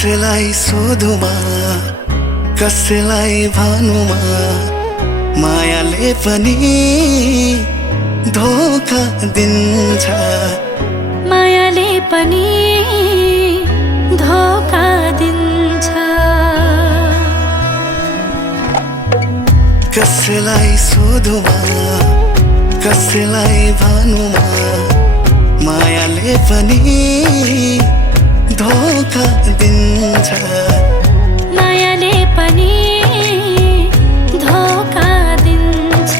कसैलाई सोधुमा कसैलाई भनुमा मायाले पनि धोका दिन्छ मायाले पनि धोका दिन्छ कसैलाई सोधुमा कसैलाई भनुमा मायाले पनि धोका दिन्छ मायाले पनि धोका दिन्छ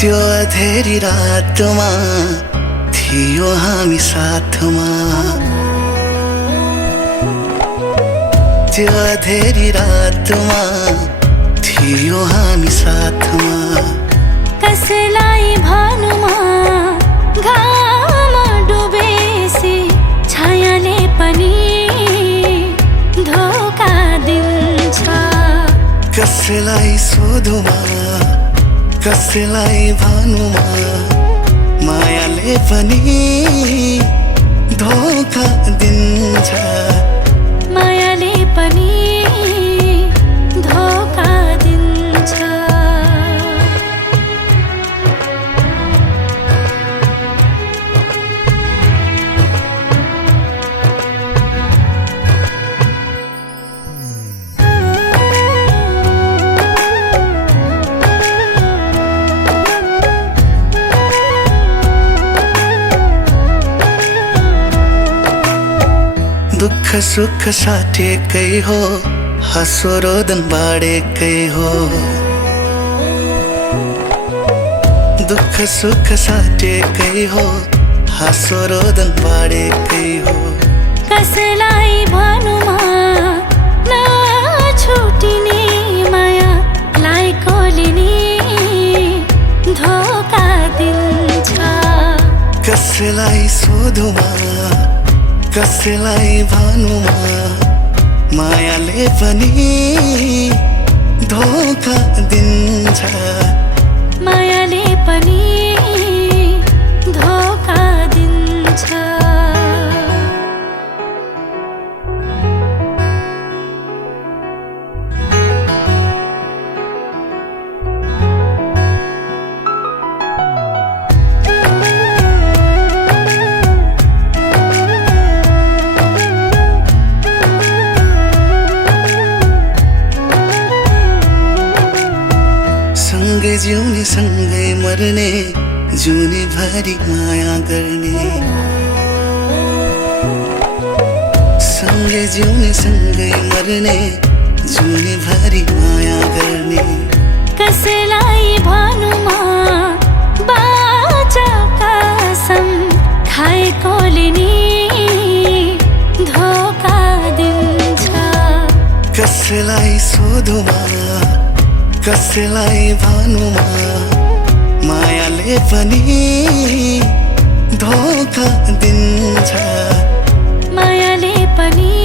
त्यो अँधेरी रातमा थियो हामी साथमा त्यो अँधेरी रातमा थियो हामी साथमा कसैलाई भनुमा घाममा डुबेसी छायाले पनि धोका दिन्छ कसैलाई सोधुमा कसैलाई भनुमा मायाले पनि धोका दिन्छ मायाले पनि धोका दिन्छ दुःख सुख साटेकै हो हाँसो रोदन बाडेकै हो दुःख सुख साटेकै हो हाँसो रोदन बाडेकै हो कसैलाई भनुमा नछुटिने माया लाई कोलिने धोका दिन्छ कसैलाई सोधुमा कसैलाई भनुमा मायाले पनि धोका दिन्छ मायाले पनि धोका दिन्छ सँगै जिउने सँगै मर्ने जुनी भरि माया गर्ने सँगै जिउने सँगै मर्ने जुनी भरि माया गर्ने कसैलाई भनुमा बाचा कसम खाएकोले नि धोका दिन्छ कसैलाई सोधुमा कसैलाई भनुमा मायाले पनि धोका दिन्छ मायाले पनि